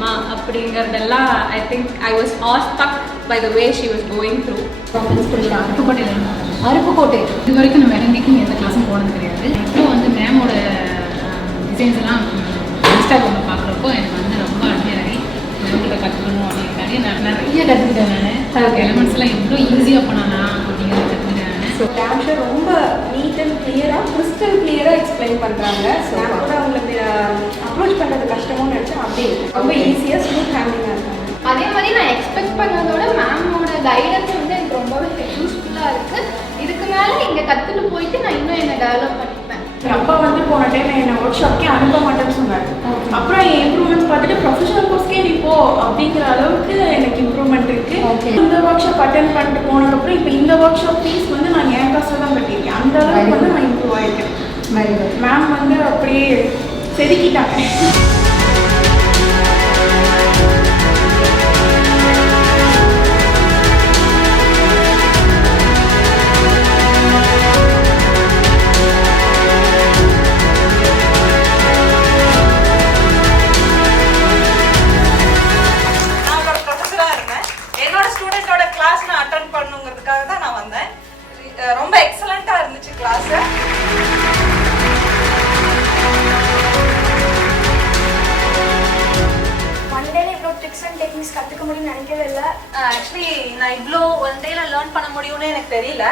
முடியுமா அப்படிங்கிறதெல்லாம் I think I was awestruck by the way she was going through. Aruppukottai இது வரைக்கும் நான் மெஹந்திக்கும் எந்த கிளாஸும் போனது கிடையாது. இப்போ வந்து மேமோட டிசைன்ஸ் எல்லாம் இன்ஸ்டாகிராமில் பார்க்குறப்போ எனக்கு வந்து ரொம்ப அட்மையராகி மேம்கிட்ட கற்றுக்கணும் அப்படிங்கிறதாடி நான் நிறைய கற்றுக்கிட்டேன். நான் எலமெண்ட்ஸ்லாம் எவ்வளோ ஈஸியாக பண்ணனா அப்படிங்கிறத கற்றுக்கிட்டேன். ஸோ கேப்ஷர் ரொம்ப நீட் அண்ட் கிளியராக கிறிஸ்டல் கிளியராக எக்ஸ்பிளைன் பண்ணுறாங்க. ஸோ நான் கூட அவங்களுக்கு அப்ரோச் பண்ணுறது கஷ்டமும் நினச்சேன். அப்படி ரொம்ப ஈஸியாக ஸ்மூத் ஹேண்டிங்காக இருக்காங்க. அதே மாதிரி நான் எக்ஸ்பெக்ட் பண்ணதோட மேமோட கைடன்ஸ் வந்து எனக்கு ரொம்பவே யூஸ்ஃபுல்லாக இருக்குது. இதுக்கு மேலே இங்கே கற்றுட்டு போயிட்டு நான் இன்னும் என்னை டெவலப் பண்ணிப்பேன். அப்பா வந்து போன டைம் என்னை ஒர்க் ஷாப்க்கே அனுப்ப மாட்டேன்னு சொன்னார். அப்புறம் என் இம்ப்ரூவ்மெண்ட்ஸ் பார்த்துட்டு ப்ரொஃபஷனல் கோர்ஸ்க்கே நீ போ அப்படிங்கிற அளவுக்கு எனக்கு இம்ப்ரூவ்மெண்ட் இருக்குது. இந்த ஒர்க் ஷாப் அட்டென்ட் பண்ணிட்டு போனதுக்கப்புறம் இப்போ இந்த ஒர்க் ஷாப் ஃபீஸ் வந்து நான் என் காசில் தான் கட்டியிருக்கேன். அந்த அளவுக்கு வந்து நான் இம்ப்ரூவ் ஆகிருக்கேன். மேம் வந்து அப்படியே செதுக்கிட்டாங்க. ரொம்ப எக்ஸலண்டா இருந்துச்சு கிளாஸ். ஒன் டேல இவ்வளோ ட்ரிக்ஸ் அண்ட் டெக்னிக்ஸ் கற்றுக்க முடியும்னு நினைக்கவே இல்லை. ஆக்சுவலி நான் இவ்வளோ ஒன் டேல லேர்ன் பண்ண முடியும்னு எனக்கு தெரியல.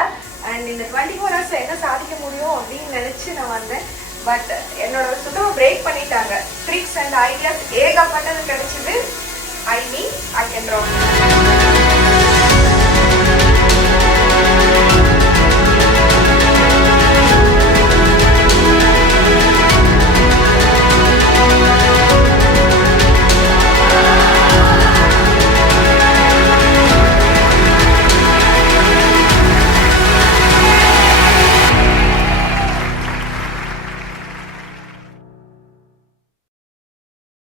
அண்ட் இந்த 24 hours என்ன சாதிக்க முடியும் அப்படின்னு நினைச்சு நான் வந்தேன். பட் என்னோட சுத்தமாக பிரேக் பண்ணிட்டாங்க. ட்ரிக்ஸ் அண்ட் ஐடியாஸ் ஏகப்பட்டது கிடைச்சிது. ஐ மீன் ஐ கேன் ட்ரா.